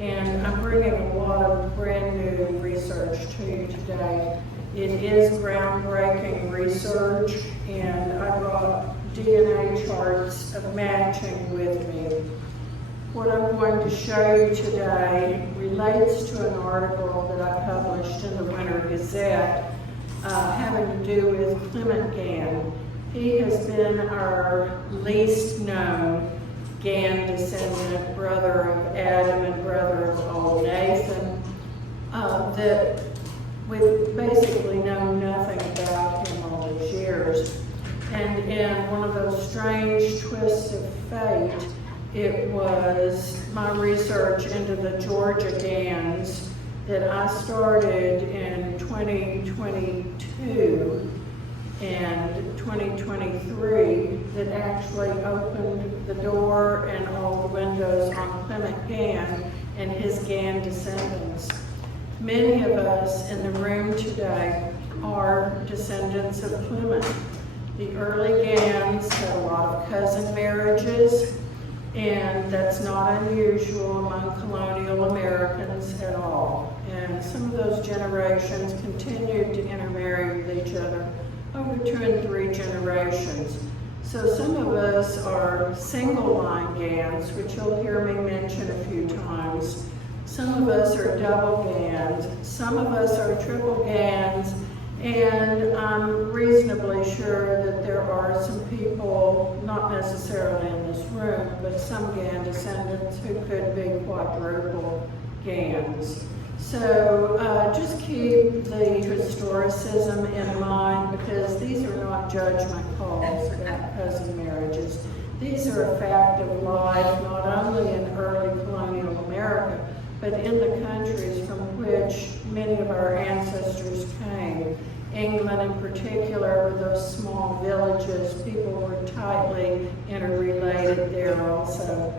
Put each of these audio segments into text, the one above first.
and I'm bringing a lot of brand new research to you today. It is groundbreaking research, and I brought DNA charts of matching with me. What I'm going to show you today relates to an article that I published in the Winter Gazette having to do with Clement Gann. He has been our least known Gann descendant, brother of Adam and brother of old Nathan, that we've basically known nothing about him all these years. And in one of those strange twists of fate, it was my research into the Georgia Ganns that I started in 2022 and 2023 that actually opened the door and all the windows on Clement Gann and his Gann descendants. Many of us in the room today are descendants of Clement. The early Ganns had a lot of cousin marriages, and that's not unusual among colonial Americans at all. And some of those generations continued to intermarry with each other over 2 and 3 generations. So some of us are single line Ganns, which you'll hear me mention a few times. Some of us are double Ganns. Some of us are triple Ganns. And I'm reasonably sure that there are some people, not necessarily in this room, but some Gann descendants who could be quadruple Ganns. So just keep the historicism in mind, because these are not judgment calls about cousin marriages. These are a fact of life, not only in early colonial America, but in the countries from which many of our ancestors came. England in particular, with those small villages, people were tightly interrelated there also.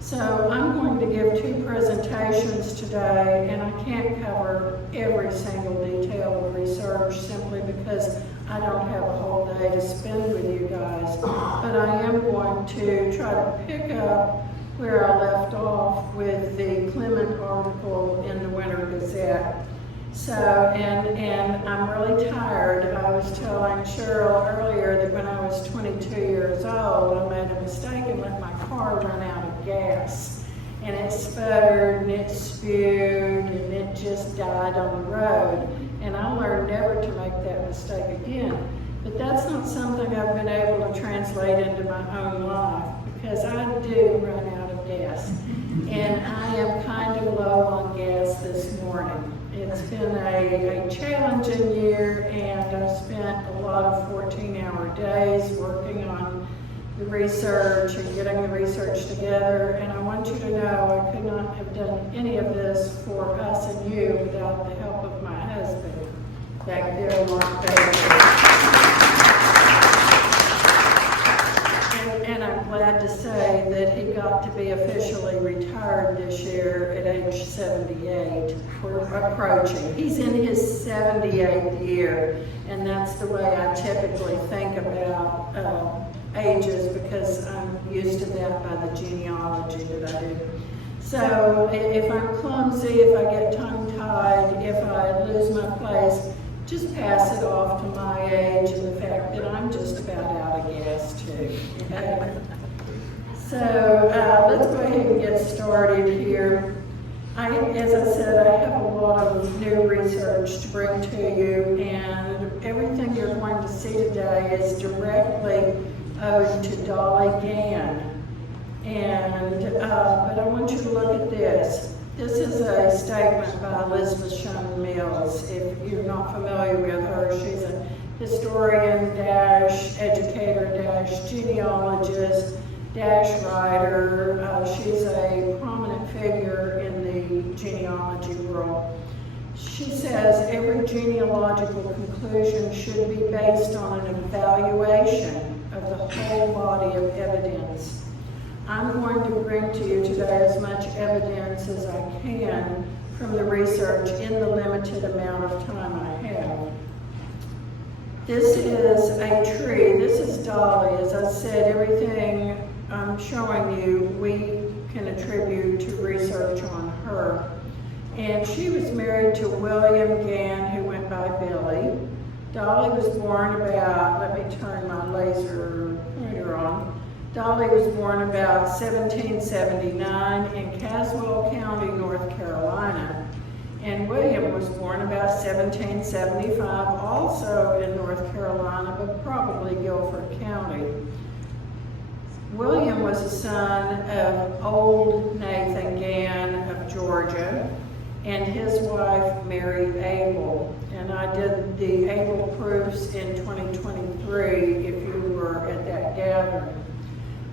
So I'm going to give 2 presentations today, and I can't cover every single detail of research simply because I don't have a whole day to spend with you guys. But I am going to try to pick up where I left off with the Clement article in the Winter Gazette. So, and I'm really tired. I was telling Cheryl earlier that when I was 22 years old, I made a mistake and let my car run out of gas. And it sputtered and it spewed and it just died on the road. And I learned never to make that mistake again. But that's not something I've been able to translate into my own life, because I do run out of gas. And I am kind of low on gas this morning. It's been a challenging year, and I've spent a lot of 14-hour days working on the research and getting the research together. And I want you to know I could not have done any of this for us and you without the help of my husband back there, Mark Baker. And I'm glad to say that he got to be officially retired this year at age 78. We're approaching. He's in his 78th year, and that's the way I typically think about ages, because I'm used to that by the genealogy that I do. So if I'm clumsy, if I get tongue-tied, if I lose my place, just pass it off to my age and the fact that I'm just about out of gas too. Okay? So let's go ahead and get started here. As I said, I have a lot of new research to bring to you, and everything you're going to see today is directly owed to Dolly Gann. And but I want you to look at this. This is a statement by Elizabeth Shone Mills. If you're not familiar with her, she's a historian, educator, genealogist, writer. She's a prominent figure in the genealogy world. She says every genealogical conclusion should be based on an evaluation of the whole body of evidence. I'm going to bring to you today as much evidence as I can from the research in the limited amount of time I have. This is a tree. This is Dolly. As I said, everything I'm showing you, we can attribute to research on her. And she was married to William Gann, who went by Billy. Dolly was born about, let me turn my laser pointer on. Dolly was born about 1779 in Caswell County, North Carolina. And William was born about 1775, also in North Carolina, but probably Guilford County. William was a son of old Nathan Gann of Georgia, and his wife Mary Abel. And I did the Abel proofs in 2023 if you were at that gathering.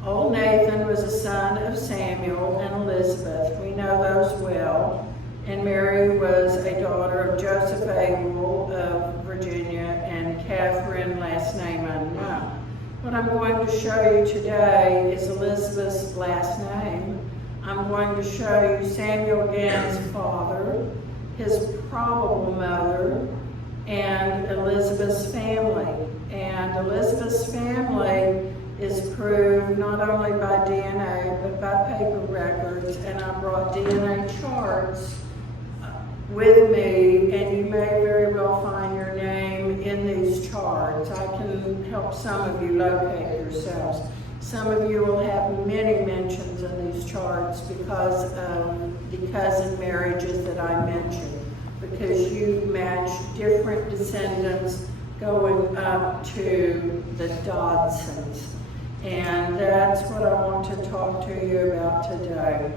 Old Nathan was a son of Samuel and Elizabeth. We know those well. And Mary was a daughter of Joseph Abel of Virginia and Catherine, last name unknown. What I'm going to show you today is Elizabeth's last name. I'm going to show you Samuel Gann's father, his probable mother, and Elizabeth's family. And Elizabeth's family is proved not only by DNA, but by paper records. And I brought DNA charts with me, and you may very well find your name in these charts. I can help some of you locate yourselves. Some of you will have many mentions in these charts because of the cousin marriages that I mentioned, because you match different descendants going up to the Dodsons. And that's what I want to talk to you about today.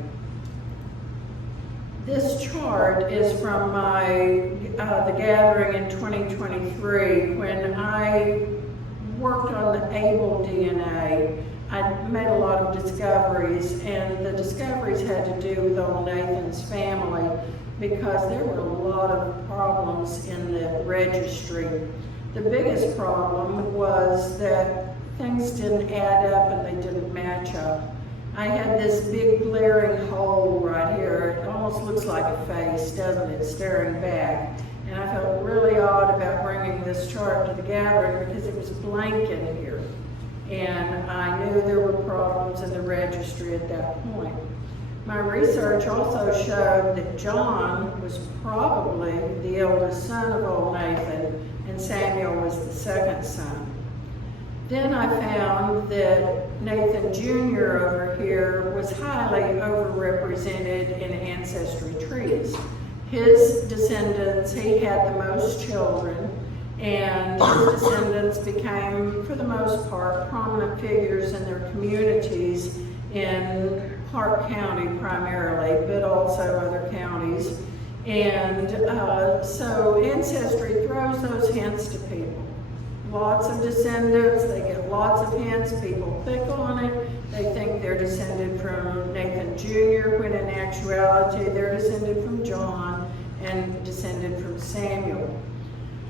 This chart is from the gathering in 2023. When I worked on the Abel DNA, I made a lot of discoveries, and the discoveries had to do with old Nathan's family because there were a lot of problems in the registry. The biggest problem was that things didn't add up and they didn't match up. I had this big glaring hole right here. It almost looks like a face, doesn't it, staring back. And I felt really odd about bringing this chart to the gathering because it was blank in here. And I knew there were problems in the registry at that point. My research also showed that John was probably the eldest son of old Nathan, and Samuel was the second son. Then I found that Nathan Jr. over here was highly overrepresented in ancestry trees. His descendants, he had the most children, and his descendants became, for the most part, prominent figures in their communities in Clark County primarily, but also other counties. And so ancestry throws those hints to people. Lots of descendants, they get lots of hints, people click on it, they think they're descended from Nathan Jr., when in actuality they're descended from John and descended from Samuel.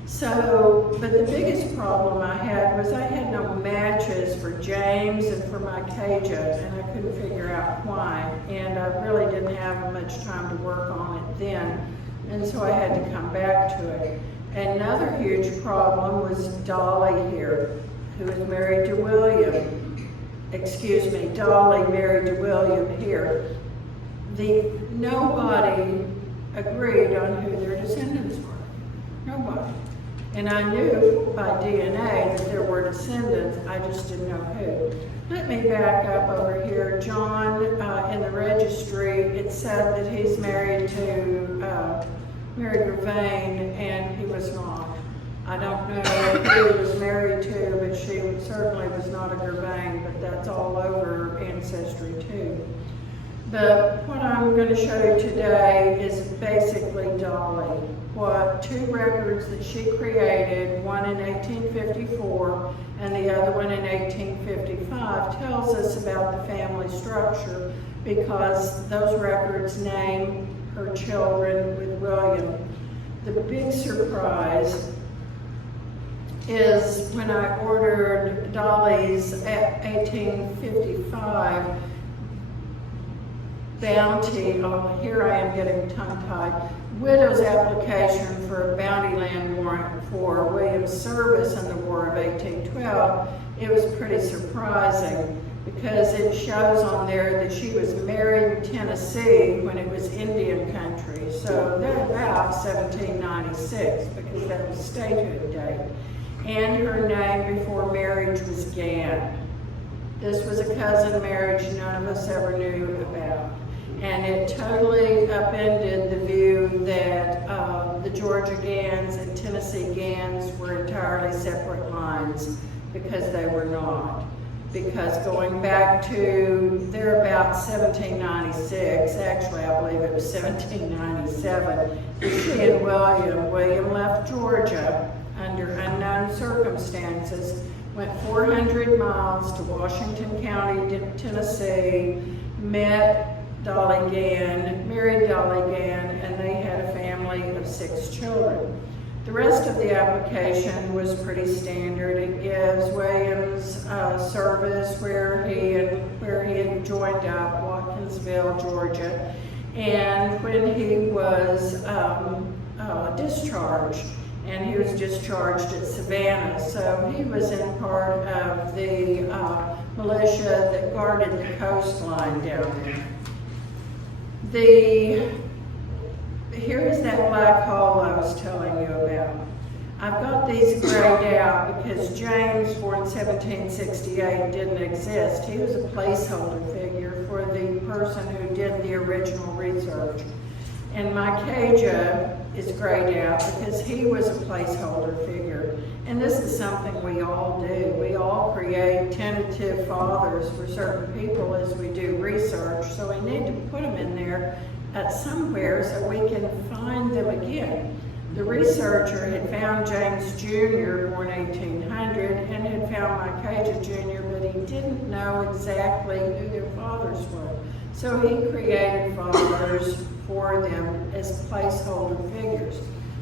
So, but the biggest problem I had was I had no matches for James and for Micajah, and I couldn't figure out why. And I really didn't have much time to work on it then, and so I had to come back to it. Another huge problem was Dolly here, who was married to William. Excuse me, Dolly married to William here. Nobody agreed on who their descendants were. Nobody. And I knew by DNA that there were descendants, I just didn't know who. Let me back up over here. John, in the registry, it said that he's married to Mary Gervain, and he was not. I don't know who he was married to, but she certainly was not a Gervain, but that's all over Ancestry too. But what I'm going to show you today is basically Dolly. What two records that she created, one in 1854 and the other one in 1855, tells us about the family structure because those records name her children with William. The big surprise is when I ordered Dolly's 1855 bounty, here I am getting tongue-tied, widow's application for a bounty land warrant for William's service in the War of 1812, it was pretty surprising. because it shows on there that she was married in Tennessee when it was Indian country. So they're about 1796 because that was statehood date. And her name before marriage was Gann. This was a cousin marriage none of us ever knew about. And it totally upended the view that the Georgia Ganns and Tennessee Ganns were entirely separate lines, because they were not. Because going back to, they're about 1796, actually I believe it was 1797, she and William left Georgia under unknown circumstances, went 400 miles to Washington County, Tennessee, met Dolly Gann, married Dolly Gann, and they had a family of 6 children. The rest of the application was pretty standard. It gives William's service where he had joined up, Watkinsville, Georgia, and when he was discharged. And he was discharged at Savannah, so he was in part of the militia that guarded the coastline down there. Here is that black hole I was telling you about. I've got these grayed out because James, born 1768, didn't exist. He was a placeholder figure for the person who did the original research. And my Caja is grayed out because he was a placeholder figure. And this is something we all do. We all create tentative fathers for certain people as we do research. So we need to put them in there somewhere so we can find them again. The researcher had found James Jr., born 1800, and had found my Caja Jr., but he didn't know exactly who their fathers were. So he created fathers for them as placeholder figures.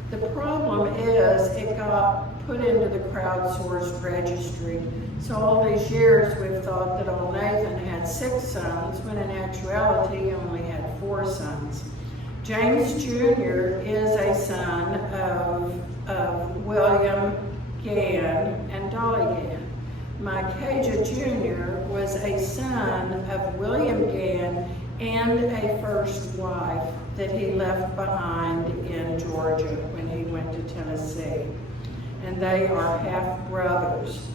The problem is it got put into the crowdsourced registry. So all these years we've thought that old Nathan had 6 sons, when in actuality he only had 4 sons. James Jr. is a son of William Gann and Dolly Gann. My Caja Jr. was a son of William Gann and a first wife that he left behind in Georgia when he went to Tennessee. And they are half-brothers.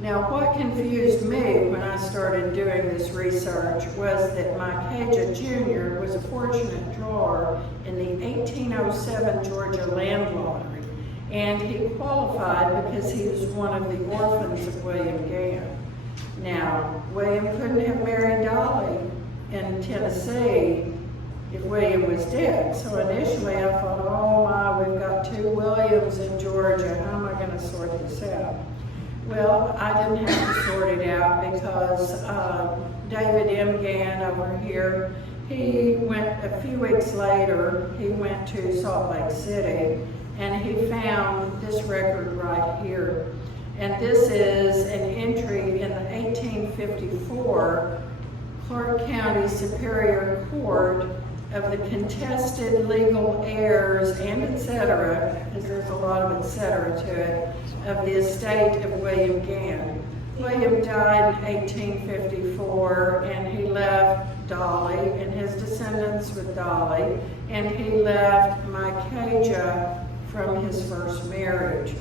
Now, what confused me when I started doing this research was that my Caja Jr. was a fortunate drawer in the 1807 Georgia land lottery, and he qualified because he was one of the orphans of William Gann. Now, William couldn't have married Dolly in Tennessee if William was dead. So initially I thought, oh my, we've got 2 Williams in Georgia. How am I going to sort this out? Well, I didn't have to sort it out because David M. Gann over here, he went a few weeks later, he went to Salt Lake City and he found this record right here. And this is an entry in the 1854 Clark County Superior Court of the contested legal heirs and et cetera, because there's a lot of et cetera to it, of the estate of William Gann. William died in 1854 and he left Dolly and his descendants with Dolly, and he left my Caja from his first marriage.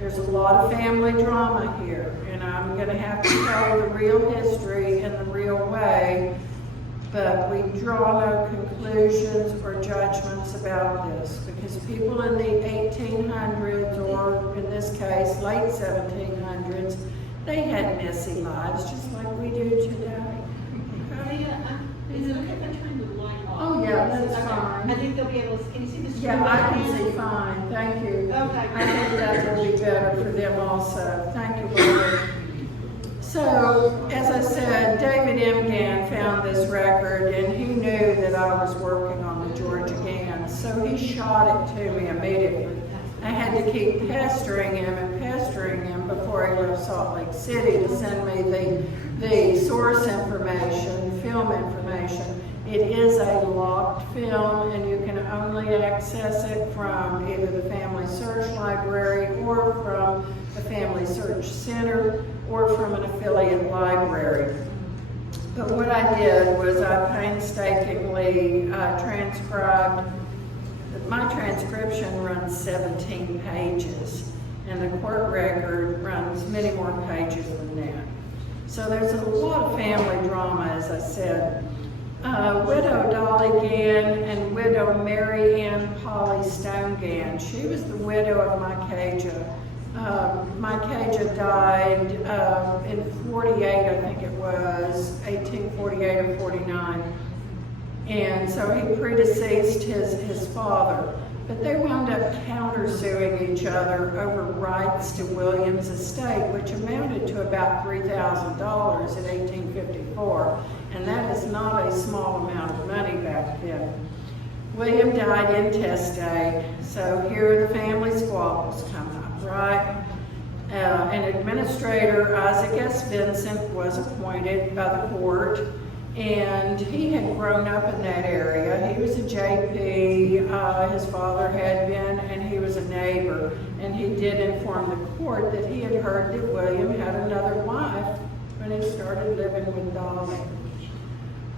There's a lot of family drama here, and I'm going to have to tell the real history in the real way, but we draw no conclusions or judgments about this, because people in the 1800s, or in this case, late 1700s, they had messy lives, just like we do today. Okay? Is it okay if I turn the light off? Oh, yeah, that's fine. I think they'll be able to, can you see the screen? Yeah, I can see fine, thank you. Okay. I think that will be better for them also. Thank you, Lord. So, as I said, David M. Gann found this record, and he knew that I was working on the Georgia Gann, so he shot it to me immediately. I had to keep pestering him before he left Salt Lake City to send me the source information, film information. It is a locked film, and you can only access it from either the Family Search Library or from the Family Search Center or from an affiliate library. But what I did was I painstakingly transcribed. My transcription runs 17 pages, and the court record runs many more pages than that. So there's a lot of family drama, as I said. Widow Dolly Gann and widow Mary Ann Polly Stone Gann. She was the widow of Micajah. Micajah died in 48, I think it was, 1848 or 49. And so he predeceased his father. But they wound up countersuing each other over rights to William's estate, which amounted to about $3,000 in 1854. And that is not a small amount of money back then. William died intestate, so here the family squabbles come up, right? An administrator, Isaac S. Vincent, was appointed by the court, and he had grown up in that area. He was a JP, his father had been, and he was a neighbor. And he did inform the court that he had heard that William had another wife when he started living with Dolly.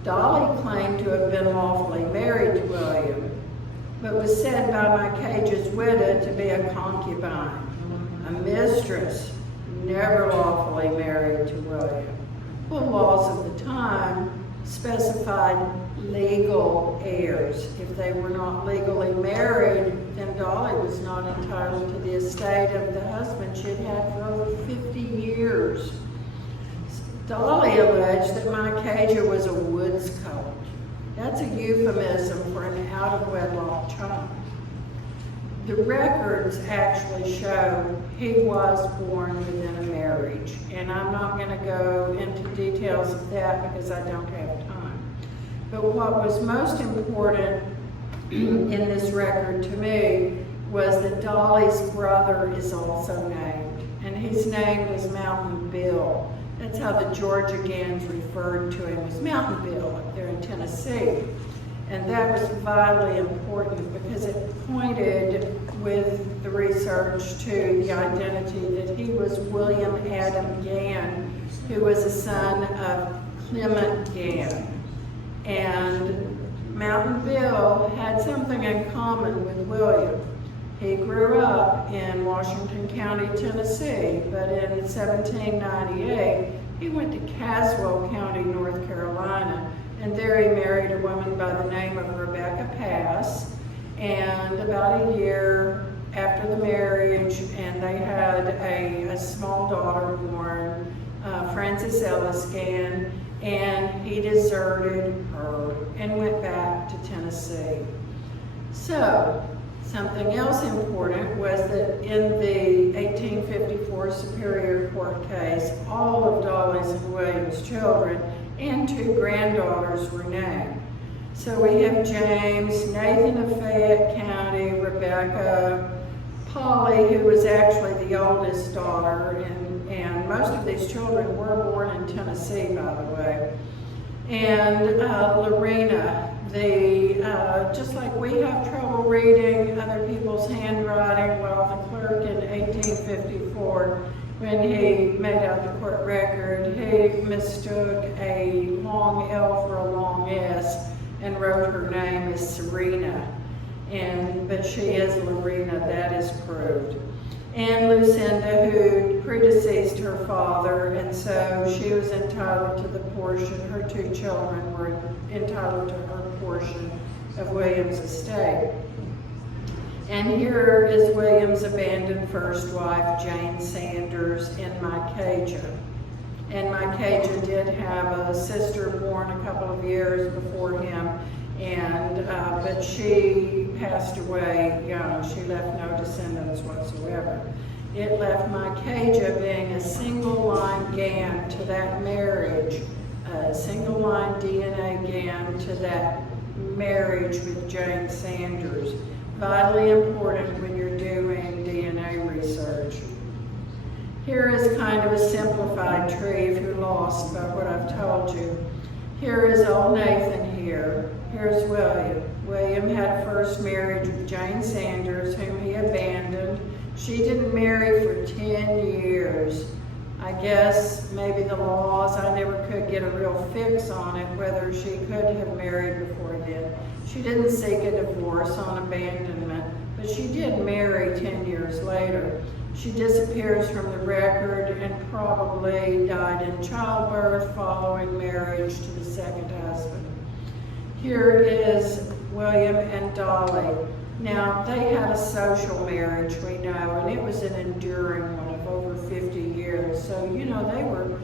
Dolly claimed to have been lawfully married to William, but was said by Micajah's widow to be a concubine, a mistress, never lawfully married to William. Well, laws of the time specified legal heirs. If they were not legally married, then Dolly was not entitled to the estate of the husband she'd had for over 50 years. Dolly alleged that Micajah was a woods colt. That's a euphemism for an out-of-wedlock child. The records actually show he was born within a marriage, and I'm not going to go into details of that because I don't have time. But what was most important in this record to me was that Dolly's brother is also named, and his name was Mountain Bill. That's how the Georgia Ganns referred to him, was Mountain Bill up there in Tennessee. And that was vitally important because it pointed with the research to the identity that he was William Adam Gann, who was a son of Clement Gann. And Mountain Bill had something in common with William. He grew up in Washington County, Tennessee, but in 1798, he went to Caswell County, North Carolina, and there he married a woman by the name of Rebecca Pass. And about a year after the marriage, and they had a small daughter born, Frances Ellis Gann, and he deserted her and went back to Tennessee. So, something else important was that in the 1854 Superior Court case, all of Dolly's and William's children and 2 granddaughters were named. So we have James, Nathan of Fayette County, Rebecca, Polly, who was actually the oldest daughter, and most of these children were born in Tennessee, by the way. And Lorena, just like we have trouble reading other people's handwriting, well, the clerk in 1854, when he made out the court record, he mistook a long L for a long S and wrote her name as Serena. But she is Lorena, that is proved. And Lucinda, who predeceased her father, and so she was entitled to the portion, her 2 children were entitled to her portion of William's estate. And here is William's abandoned first wife, Jane Sanders, in Micajah. And Micajah did have a sister born a couple of years before him, but she passed away young. She left no descendants whatsoever. It left Micajah being a single-line Gann to that marriage, a single-line DNA Gann to that marriage with Jane Sanders. Vitally important when you're doing DNA research. Here is kind of a simplified tree if you're lost by what I've told you. Here is old Nathan here, Here's William. William had a first marriage with Jane Sanders, whom he abandoned. She didn't marry for 10 years. I guess maybe the laws, I never could get a real fix on it, whether she could have married before then. She didn't seek a divorce on abandonment, but she did marry 10 years later. She disappears from the record and probably died in childbirth following marriage to the second husband. Here is William and Dolly. Now, they had a social marriage, we know, and it was an enduring one of over 50 years. So, you know, they were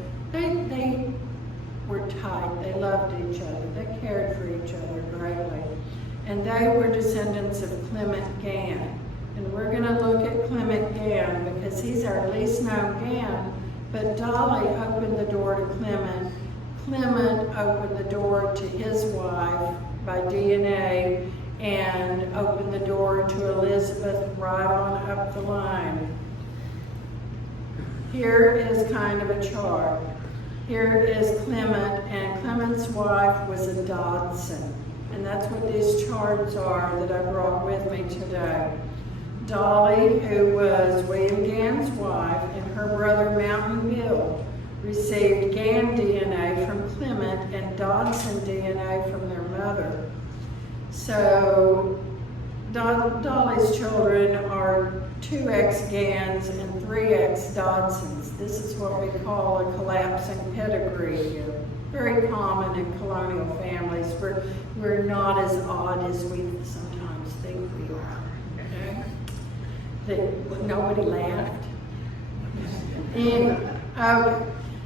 tight. They loved each other. They cared for each other greatly. And they were descendants of Clement Gann. And we're going to look at Clement Gann because he's our least known Gann. But Dolly opened the door to Clement. Clement opened the door to his wife by DNA and opened the door to Elizabeth right on up the line. Here is kind of a chart. Here is Clement, and Clement's wife was a Dodson. And that's what these charts are that I brought with me today. Dolly, who was William Gann's wife, and her brother Mountain Bill received Gann DNA from Clement and Dodson DNA from their mother. So Dolly's children are 2X Ganns and 3X Dodsons. This is what we call a collapsing pedigree. Very common in colonial families. We're not as odd as we sometimes think we are. Okay? Nobody laughed. Anyway, okay.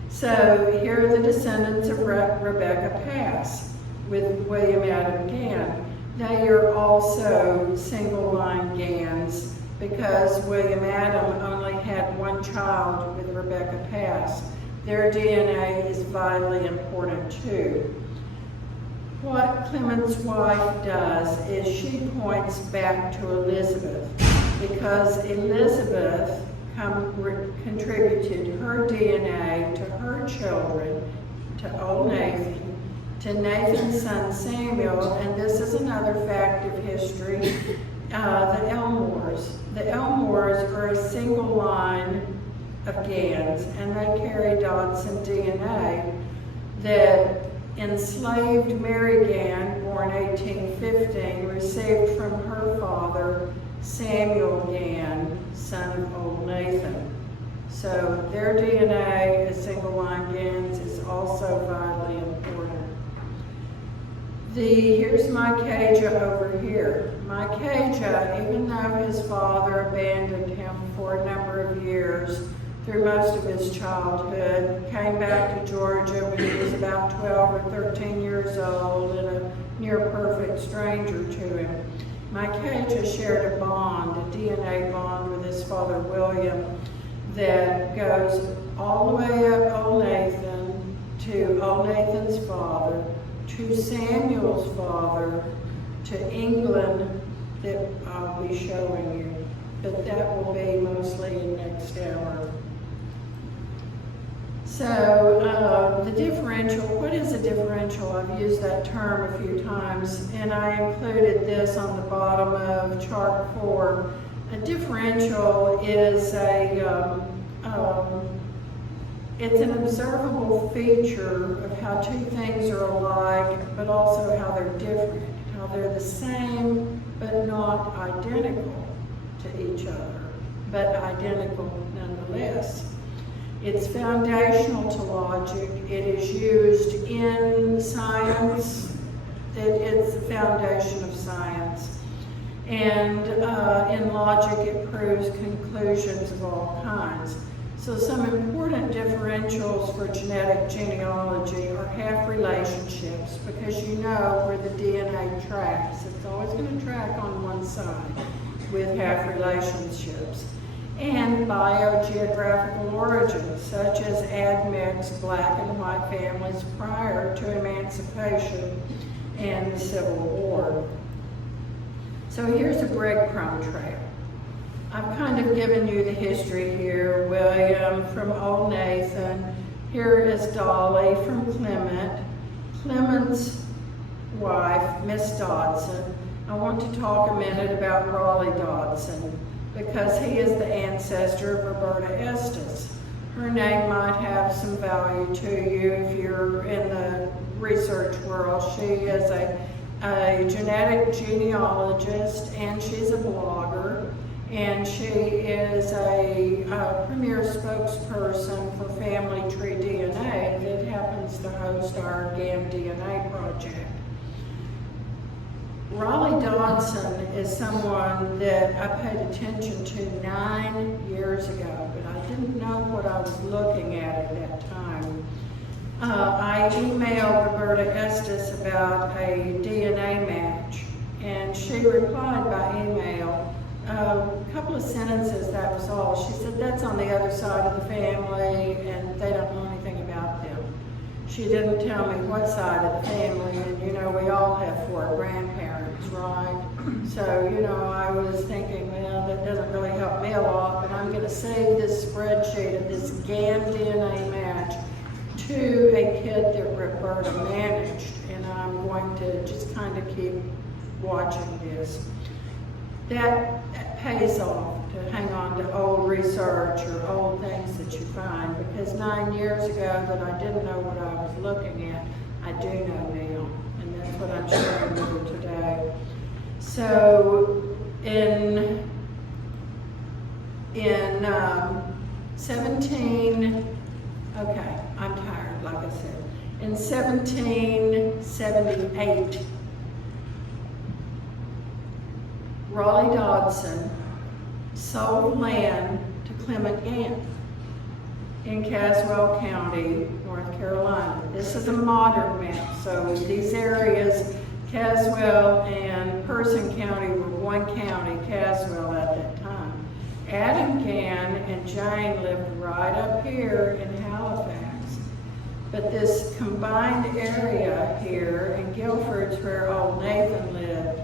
So here are the descendants of Rebecca Pass with William Adam Gann. They are also single-line Ganns because William Adam only had one child with Rebecca Pass. Their DNA is vitally important too. What Clement's wife does is she points back to Elizabeth because Elizabeth contributed her DNA to her children, to old Nathan, to Nathan's son Samuel, and this is another fact of history, the Elmores. The Elmores are a single line of Ganns, and they carry Dodson DNA that enslaved Mary Gann, born 1815, received from her father, Samuel Gann, son of old Nathan. So their DNA as single line Ganns is also vitally important. Here's Micajah over here. Micajah, even though his father abandoned him for a number of years, through most of his childhood, came back to Georgia when he was about 12 or 13 years old and a near-perfect stranger to him. Micajah shared a bond, a DNA bond with his father William that goes all the way up Old Nathan to Old Nathan's father, to Samuel's father, to England that I'll be showing you, but that will be mostly in next hour. So the differential, what is a differential? I've used that term a few times, and I included this on the bottom of chart 4. A differential is it's an observable feature of how two things are alike, but also how they're different, how they're the same, but not identical to each other, but identical nonetheless. It's foundational to logic. It is used in science. It's the foundation of science. And in logic, it proves conclusions of all kinds. So some important differentials for genetic genealogy are half relationships, because you know where the DNA tracks. It's always going to track on one side with half relationships. And biogeographical origins, such as admixed black and white families prior to emancipation and the Civil War. So here's a breadcrumb trail. I've kind of given you the history here. William from Old Nathan. Here is Dolly from Clement. Clement's wife, Miss Dodson, I want to talk a minute about Raleigh Dodson because he is the ancestor of Roberta Estes. Her name might have some value to you if you're in the research world. She is a genetic genealogist, and she's a blogger, and she is a premier spokesperson for Family Tree DNA that happens to host our Gann DNA project. Raleigh Dodson is someone that I paid attention to 9 years ago, but I didn't know what I was looking at that time. I emailed Roberta Estes about a DNA match, and she replied by email, a couple of sentences, that was all. She said, that's on the other side of the family, and they don't know anything about them. She didn't tell me what side of the family, and you know, we all have 4 grandparents, right? So, you know, I was thinking, well, that doesn't really help me a lot, but I'm going to save this spreadsheet of this Gann DNA match to a kid that Roberta managed, and I'm going to just kind of keep watching this. That pays off to hang on to old research or old things that you find, because 9 years ago that I didn't know what I was looking at, I do know now, and that's what I'm sharing with you today. So in 1778, Raleigh Dodson sold land to Clement Gann in Caswell County, North Carolina. This is a modern map, so these areas, Caswell and Person County, were one county, Caswell, at that time. Adam Gann and Jane lived right up here in Halifax. But this combined area here in Guilford's where old Nathan lived,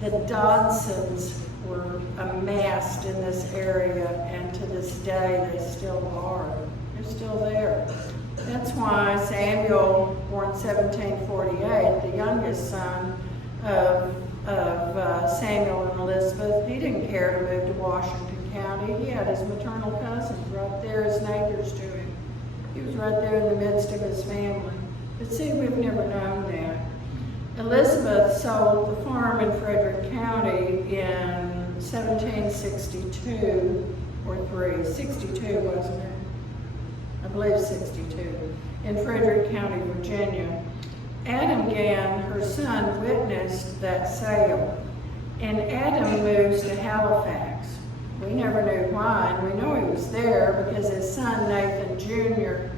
the Dodsons were amassed in this area, and to this day they still are. They're still there. That's why Samuel, born 1748, the youngest son of Samuel and Elizabeth, he didn't care to move to Washington County. He had his maternal cousins right there as neighbors to him. He was right there in the midst of his family. But see, we've never known that. Elizabeth sold the farm in Frederick County in 1762 or 62, wasn't it? I believe 62, in Frederick County, Virginia. Adam Gann, her son, witnessed that sale, and Adam moves to Halifax. We never knew why, and we know he was there because his son, Nathan Jr.,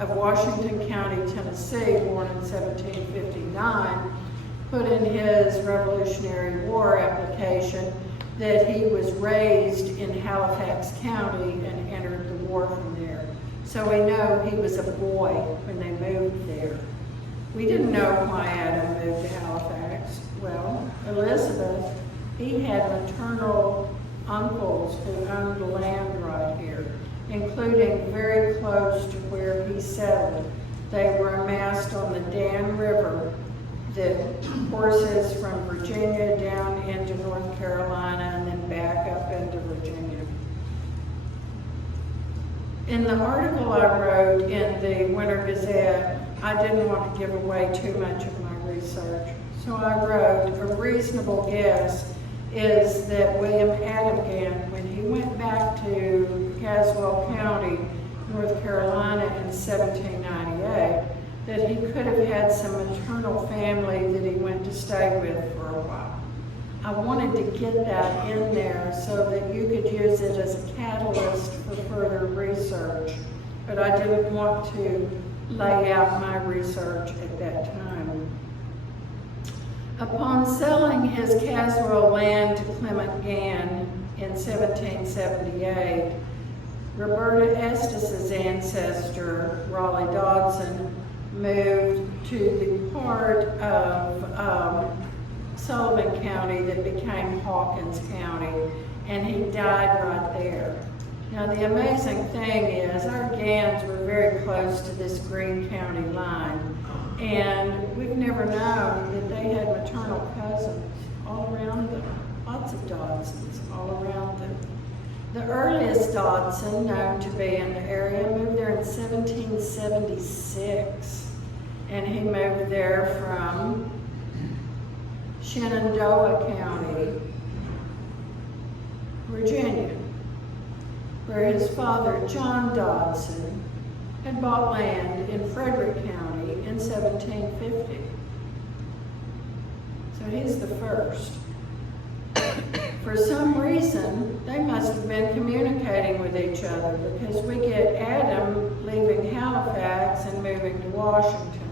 of Washington County, Tennessee, born in 1759, put in his Revolutionary War application that he was raised in Halifax County and entered the war from there. So we know he was a boy when they moved there. We didn't know why Adam moved to Halifax. Well, Elizabeth, he had maternal uncles who owned the land right here, including very close to where he settled. They were amassed on the Dan River that courses from Virginia down into North Carolina and then back up into Virginia. In the article I wrote in the Winter Gazette, I didn't want to give away too much of my research. So I wrote, a reasonable guess is that William Adam Gann, when he went back to Caswell County, North Carolina in 1798, that he could have had some maternal family that he went to stay with for a while. I wanted to get that in there so that you could use it as a catalyst for further research, but I didn't want to lay out my research at that time. Upon selling his Caswell land to Clement Gann in 1778, Roberta Estes' ancestor, Raleigh Dodson, moved to the part of Sullivan County that became Hawkins County, and he died right there. Now the amazing thing is our Ganns were very close to this Greene County line, and we we've never known that they had maternal cousins all around them. Lots of Dodsons all around them. The earliest Dodson known to be in the area moved there in 1776, and he moved there from Shenandoah County, Virginia, where his father, John Dodson, had bought land in Frederick County in 1750. So he's the first. For some reason, they must have been communicating with each other, because we get Adam leaving Halifax and moving to Washington.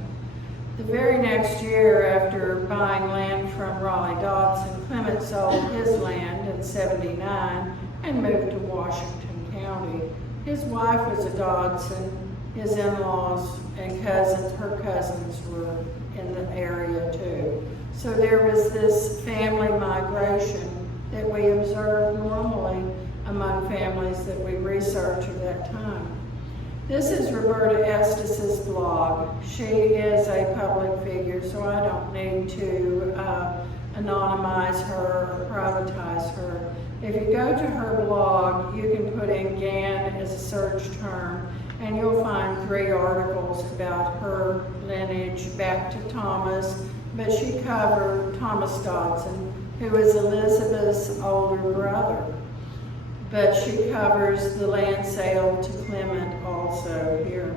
The very next year, after buying land from Raleigh Dodson, Clement sold his land in '79 and moved to Washington County. His wife was a Dodson. His in-laws and cousins, her cousins, were in the area too. So there was this family migration that we observe normally among families that we research at that time. This is Roberta Estes' blog. She is a public figure, so I don't need to anonymize her or privatize her. If you go to her blog, you can put in Gann as a search term, and you'll find 3 articles about her lineage back to Thomas, but she covered Thomas Dodson, who is Elizabeth's older brother. But she covers the land sale to Clement also here.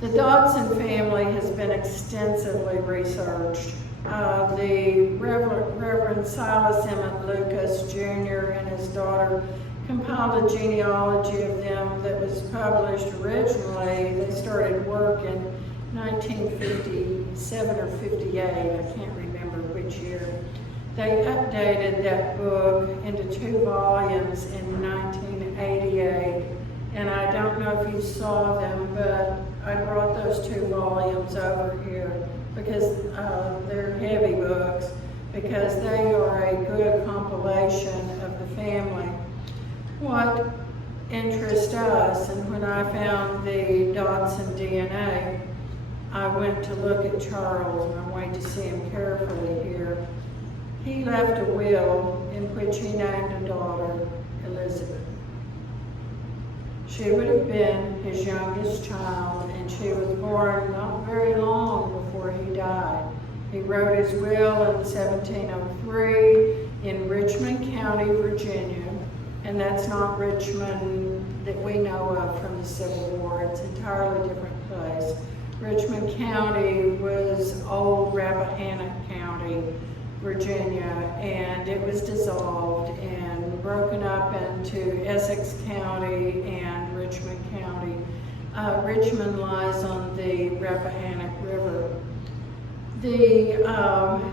The Dodson family has been extensively researched. The Reverend Silas Emmett Lucas Jr. and his daughter compiled a genealogy of them that was published originally. They started work in 1957 or 58, I can't remember which year. They updated that book into 2 volumes in 1988, and I don't know if you saw them, but I brought those 2 volumes over here because they're heavy books, because they are a good compilation of the family. What interests us, and when I found the Dodson DNA, I went to look at Charles, and I'm waiting to see him carefully here. He left a will in which he named a daughter Elizabeth. She would have been his youngest child, and she was born not very long before he died. He wrote his will in 1703 in Richmond County, Virginia, and that's not Richmond that we know of from the Civil War. It's an entirely different place. Richmond County was old Rappahannock County, Virginia, and it was dissolved and broken up into Essex County and Richmond County. Richmond lies on the Rappahannock River.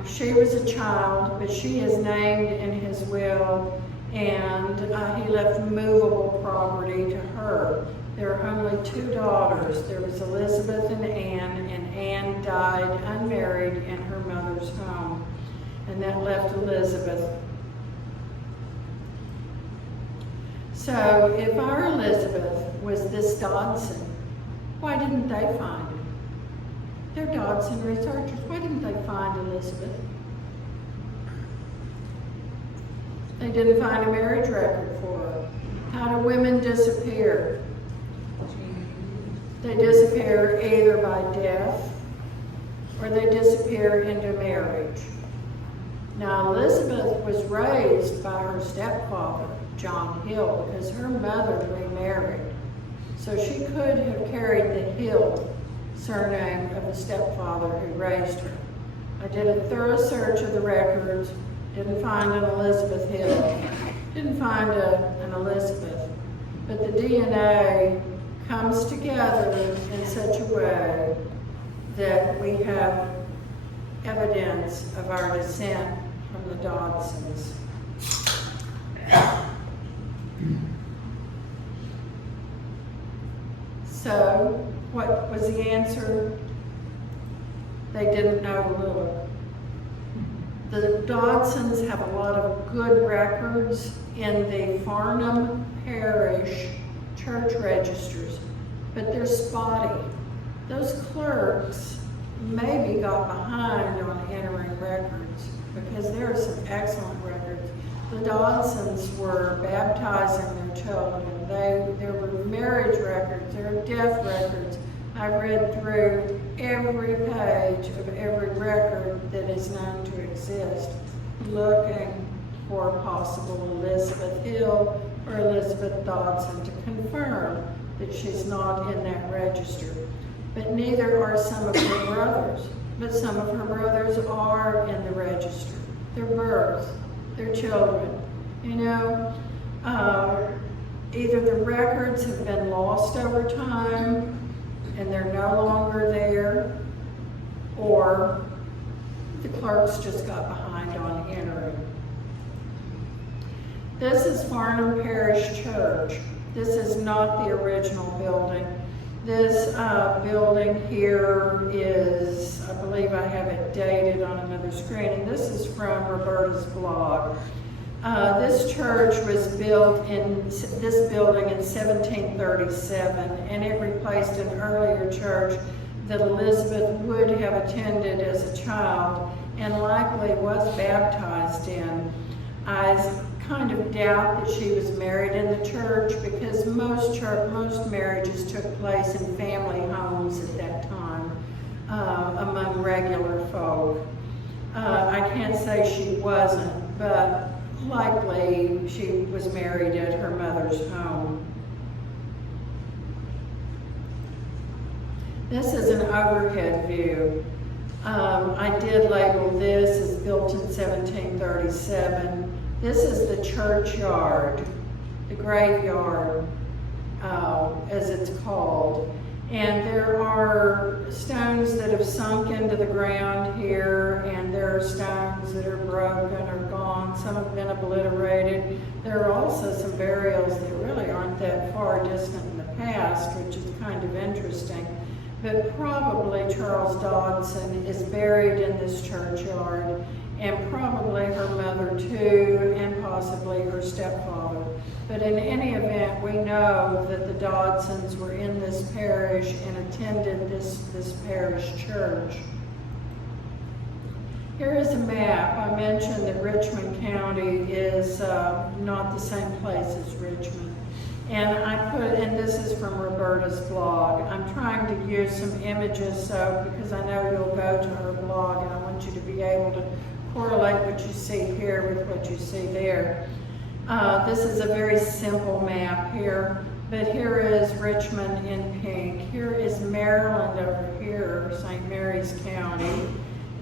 She was a child, but she is named in his will, and he left movable property to her. There were only 2 daughters. There was Elizabeth and Anne died unmarried in her mother's home, and that left Elizabeth. So if our Elizabeth was this Dodson, why didn't they find her? They're Dodson researchers. Why didn't they find Elizabeth? They didn't find a marriage record for her. How do women disappear? They disappear either by death or they disappear into marriage. Now, Elizabeth was raised by her stepfather, John Hill, because her mother remarried. So she could have carried the Hill surname of the stepfather who raised her. I did a thorough search of the records, didn't find an Elizabeth Hill, didn't find an Elizabeth, but the DNA comes together in such a way that we have evidence of our descent from the Dodsons. So, what was the answer? They didn't know to look. The Dodsons have a lot of good records in the Farnham Parish church registers, but they're spotty. those clerks maybe got behind on entering records because there are some excellent records. The Dodsons were baptizing their children. There were marriage records, there were death records. I read through every page of every record that is known to exist, looking for possible Elizabeth Hill or Elizabeth Dodson to confirm that she's not in that register. But neither are some of her brothers. But some of her brothers are in the register. Their births, their children. You know, either the records have been lost over time and they're no longer there, or the clerks just got behind on entering. This is Farnham Parish Church. This is not the original building. This building here is, I believe I have it dated on another screen, and this is from Roberta's blog. This church was built in this building in 1737, and it replaced an earlier church that Elizabeth would have attended as a child and likely was baptized in. I kind of doubt that she was married in the church because most marriages took place in family homes at that time among regular folk. I can't say she wasn't, but likely she was married at her mother's home. This is an overhead view. I did label this as built in 1737. This is the churchyard, the graveyard, as it's called. And there are stones that have sunk into the ground here, and there are stones that are broken or gone. Some have been obliterated. There are also some burials that really aren't that far distant in the past, which is kind of interesting. But probably Charles Dodson is buried in this churchyard, and probably her mother too, and possibly her stepfather. But in any event, we know that the Dodsons were in this parish and attended this parish church. Here is a map. I mentioned that Richmond County is not the same place as Richmond. And this is from Roberta's blog. I'm trying to use some images because I know you'll go to her blog, and I want you to be able to correlate what you see here with what you see there. This is a very simple map here, but here is Richmond in pink. Here is Maryland over here, St. Mary's County,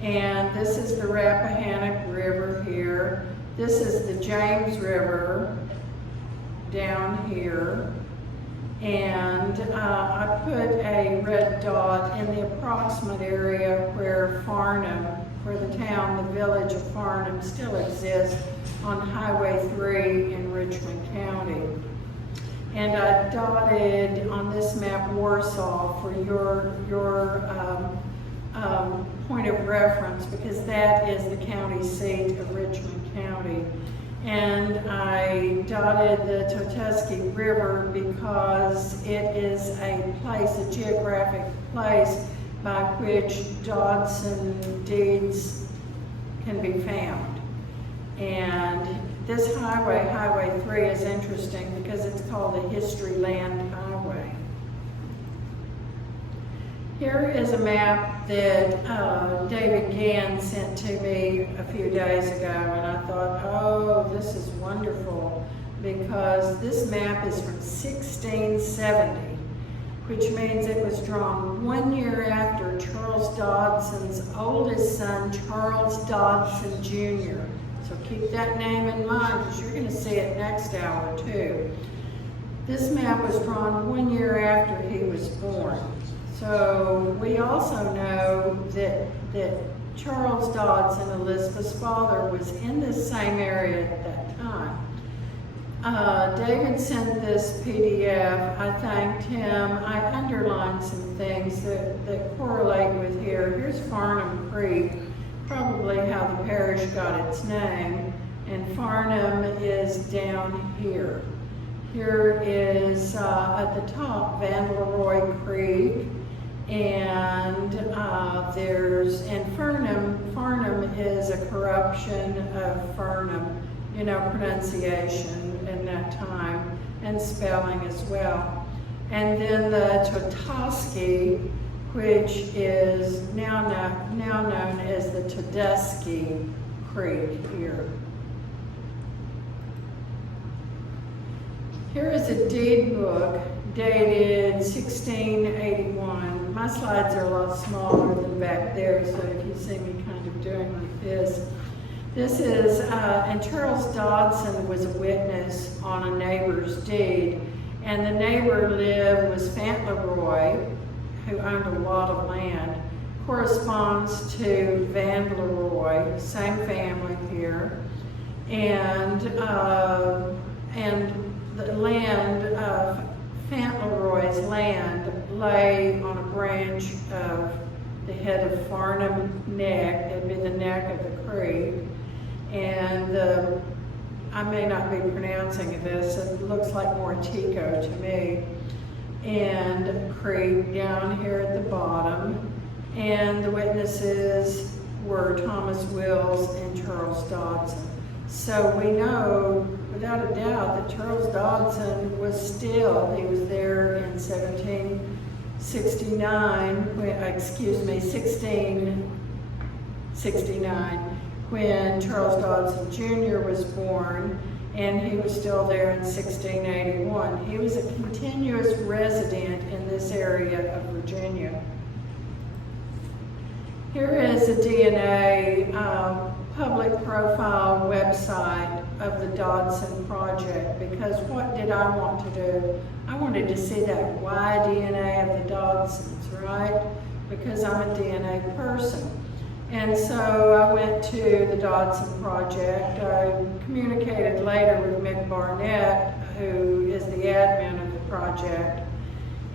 and this is the Rappahannock River here. This is the James River down here, and I put a red dot in the approximate area where Farnham, where the town, the village of Farnham still exists on Highway 3 in Richmond County. And I dotted on this map Warsaw for your point of reference, because that is the county seat of Richmond County. And I dotted the Totuskey River because it is a place, a geographic place by which Dodson deeds can be found. And this highway, Highway 3, is interesting because it's called the History Land Highway. Here is a map that David Gann sent to me a few days ago, and I thought, oh, this is wonderful, because this map is from 1670, which means it was drawn 1 year after Charles Dodson's oldest son, Charles Dodson Jr. So keep that name in mind, because you're going to see it next hour too. This map was drawn 1 year after he was born. So we also know that Charles Dodson, Elizabeth's father, was in this same area at that time. David sent this PDF. I thanked him. I underlined some things that correlate with here. Here's Farnham Creek, probably how the parish got its name, and Farnham is down here. Here is at the top Vandleroy Creek, And Farnham is a corruption of Furnham, you know, pronunciation in that time, and spelling as well. And then the Totoski, which is now known as the Tedeschi Creek here. Here is a deed book dated 1681. My slides are a lot smaller than back there, so if you see me kind of doing like this. This is, and Charles Dodson was a witness on a neighbor's deed, and the neighbor was Fauntleroy, who owned a lot of land, corresponds to Van Leroy, same family here, and the land of Fauntleroy's land lay on a branch of the head of Farnham Neck. That'd be the neck of the creek. And I may not be pronouncing this, it looks like Mortico to me. And creek down here at the bottom. And the witnesses were Thomas Wills and Charles Dodson. So we know without a doubt that Charles Dodson he was there in 1669, when Charles Dodson Jr. was born, and he was still there in 1681. He was a continuous resident in this area of Virginia. Here is a DNA public profile website of the Dodson Project, because what did I want to do? I wanted to see that Y DNA of the Dodsons, right? Because I'm a DNA person. And so I went to the Dodson Project. I communicated later with Mick Barnett, who is the admin of the project.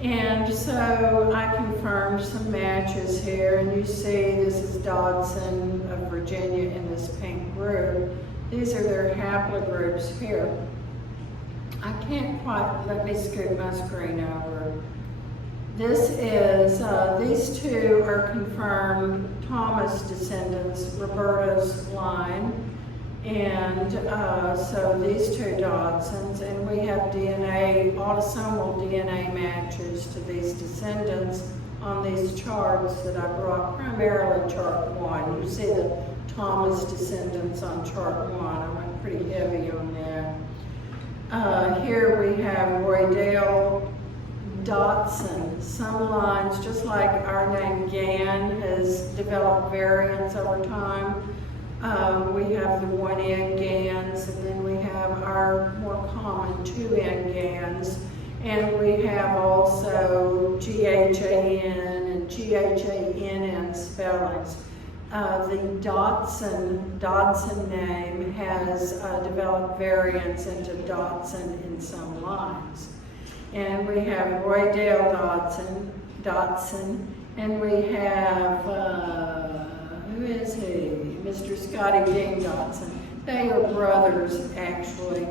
And so I confirmed some matches here, and you see this is Dodson of Virginia in this pink group. These are their haplogroups here. I can't quite, let me scoot my screen over. This is, these two are confirmed Thomas descendants, Roberta's line. And so these two Dodsons, and we have DNA, autosomal DNA matches to these descendants on these charts that I brought, primarily chart 1. You see the Thomas descendants on chart 1. I went pretty heavy on that. Here we have Roydale Dodson. Some lines, just like our name Gann, has developed variants over time. We have the 1N Ganns, and then we have our more common 2N Ganns, and we have also GHAN and GHANN spellings. The Dodson name has developed variants into Dodson in some lines. And we have Roydale Dodson, and we have, who is he? Mr. Scotty Dean Dodson. They are brothers, actually,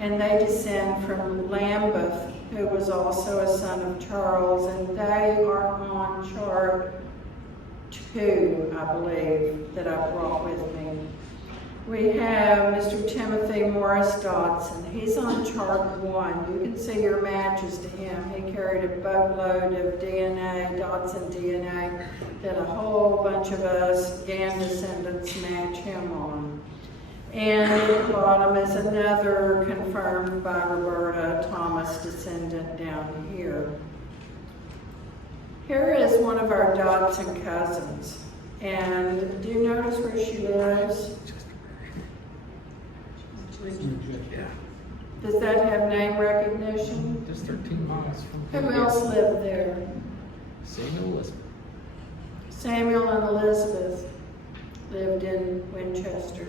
and they descend from Lambeth, who was also a son of Charles, and they are on chart 2, I believe, that I brought with me. We have Mr. Timothy Morris Dodson. He's on chart 1. You can see your matches to him. He carried a boatload of DNA, Dodson DNA, that a whole bunch of us Gann descendants match him on. And at the bottom is another confirmed by Roberta Thomas descendant down here. Here is one of our Dodson cousins. And do you notice where she lives? Yeah. Does that have name recognition? Just 13 miles from Who else lived there? Samuel Elizabeth. Samuel and Elizabeth lived in Winchester.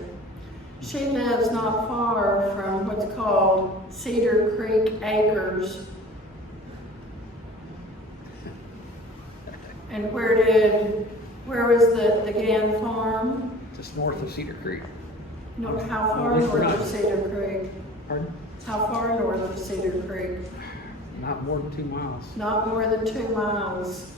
She lives not far from what's called Cedar Creek Acres. And where was the Gann farm? Just north of Cedar Creek. No, how far north of Cedar Creek? Pardon? How far north of Cedar Creek? Not more than 2 miles. Not more than 2 miles.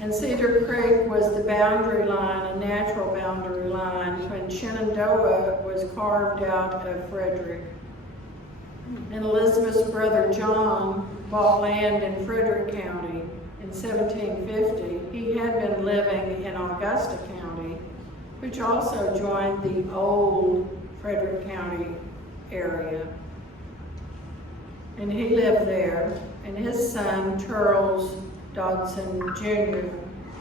And Cedar Creek was the boundary line, a natural boundary line, when Shenandoah was carved out of Frederick. And Elizabeth's brother John bought land in Frederick County in 1750. He had been living in Augusta County, which also joined the old Frederick County area. And he lived there, and his son, Charles Dodson Jr.,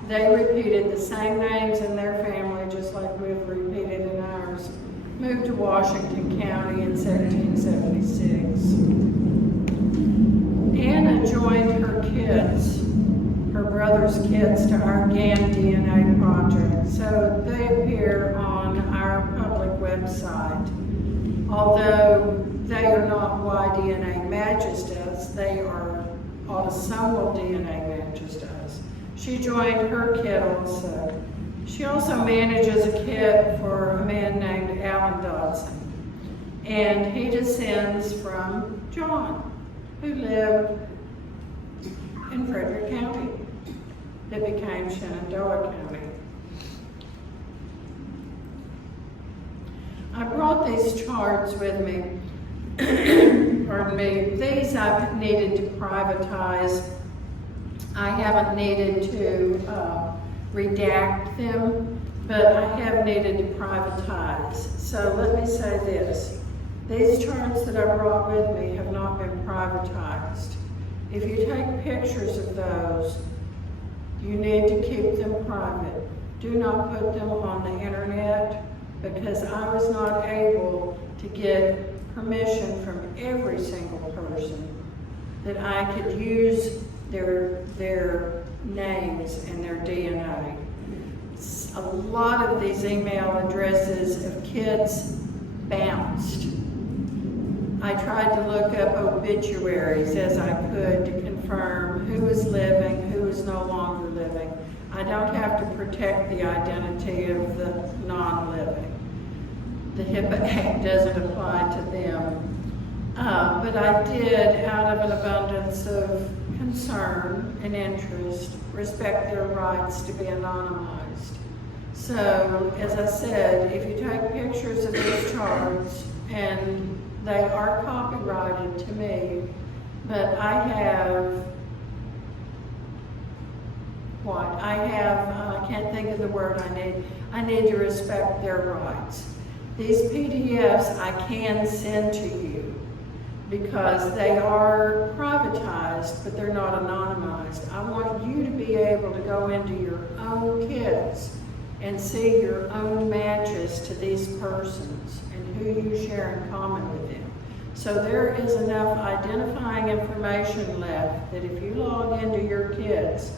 they repeated the same names in their family just like we've repeated in ours. Moved to Washington County in 1776. Anna joined her kids, her brother's kids, to our Gann DNA project, so they appear on our public website. Although they are not Y DNA matches to us, they are autosomal DNA matches to us. She joined her kit also. She also manages a kit for a man named Alan Dodson. And he descends from John, who lived in Frederick County that became Shenandoah County. I brought these charts with me. Pardon me. These I've needed to privatize. I haven't needed to redact them, but I have needed to privatize. So let me say this. These charts that I brought with me have not been privatized. If you take pictures of those, you need to keep them private. Do not put them on the internet, because I was not able to get permission from every single person that I could use their names and their DNA. A lot of these email addresses of kids bounced. I tried to look up obituaries as I could to confirm who is living, who is no longer living. I don't have to protect the identity of the non-living. The HIPAA Act doesn't apply to them. But I did, out of an abundance of concern and interest, respect their rights to be anonymized. So, as I said, if you take pictures of these charts, and they are copyrighted to me, but I can't think of the word I need to respect their rights. These PDFs I can send to you because they are privatized, but they're not anonymized. I want you to be able to go into your own kids and see your own matches to these persons and who you share in common with them. So there is enough identifying information left that if you log into your kids,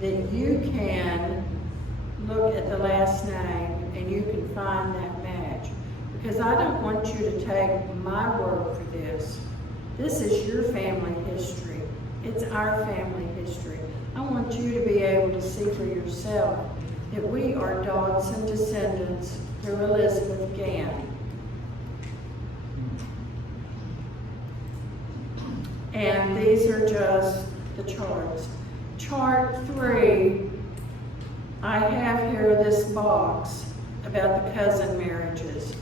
that you can look at the last name and you can find that match. Because I don't want you to take my word for this. This is your family history. It's our family history. I want you to be able to see for yourself that we are Dodson descendants through Elizabeth Gann. And these are just the charts. Chart 3, I have here this box about the cousin marriages.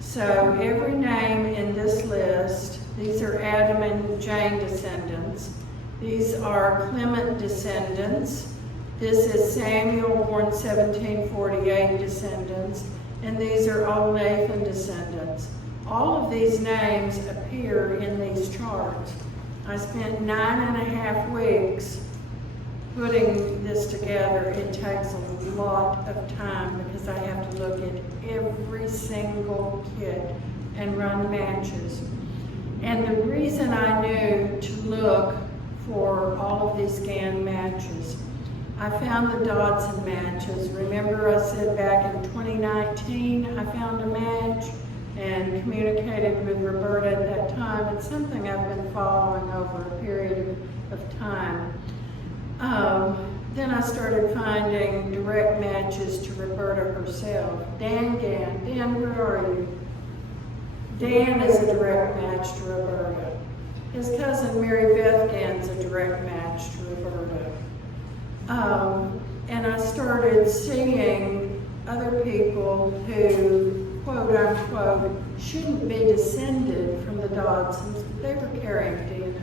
So every name in this list, these are Adam and Jane descendants. These are Clement descendants. This is Samuel, born 1748 descendants. And these are all Nathan descendants. All of these names appear in these charts. I spent 9.5 weeks putting this together. It takes a lot of time because I have to look at every single kit and run matches. And the reason I knew to look for all of these Gann matches, I found the Dodson matches. Remember I said back in 2019 I found a match and communicated with Roberta at that time. It's something I've been following over a period of time. Then I started finding direct matches to Roberta herself. Dan Gann. Dan, where are you? Dan is a direct match to Roberta. His cousin Mary Beth Gann's a direct match to Roberta. And I started seeing other people who, quote unquote, shouldn't be descended from the Dodsons, but they were carrying DNA.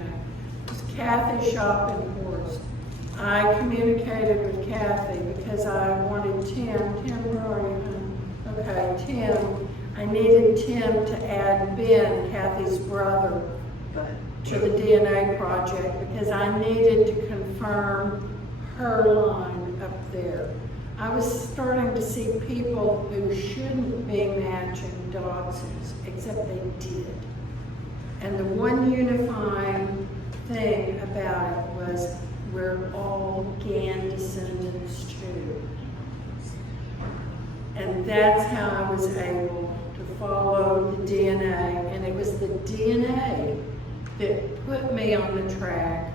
It was Kathy Shop in Horst. I communicated with Kathy because I wanted Tim, where are you, hon? Okay, Tim, I needed Tim to add Ben, Kathy's brother, to the DNA project because I needed to confirm her line up there. I was starting to see people who shouldn't be matching Dodsons, except they did. And the one unifying thing about it was we're all Gann descendants too. And that's how I was able to follow the DNA. And it was the DNA that put me on the track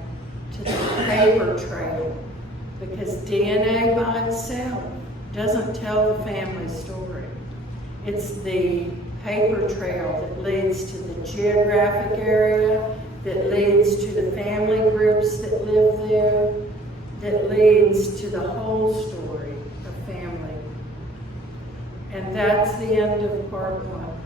to the paper trail. Because DNA by itself doesn't tell the family story. It's the paper trail that leads to the geographic area, that leads to the family groups that live there, that leads to the whole story of family. And that's the end of part one.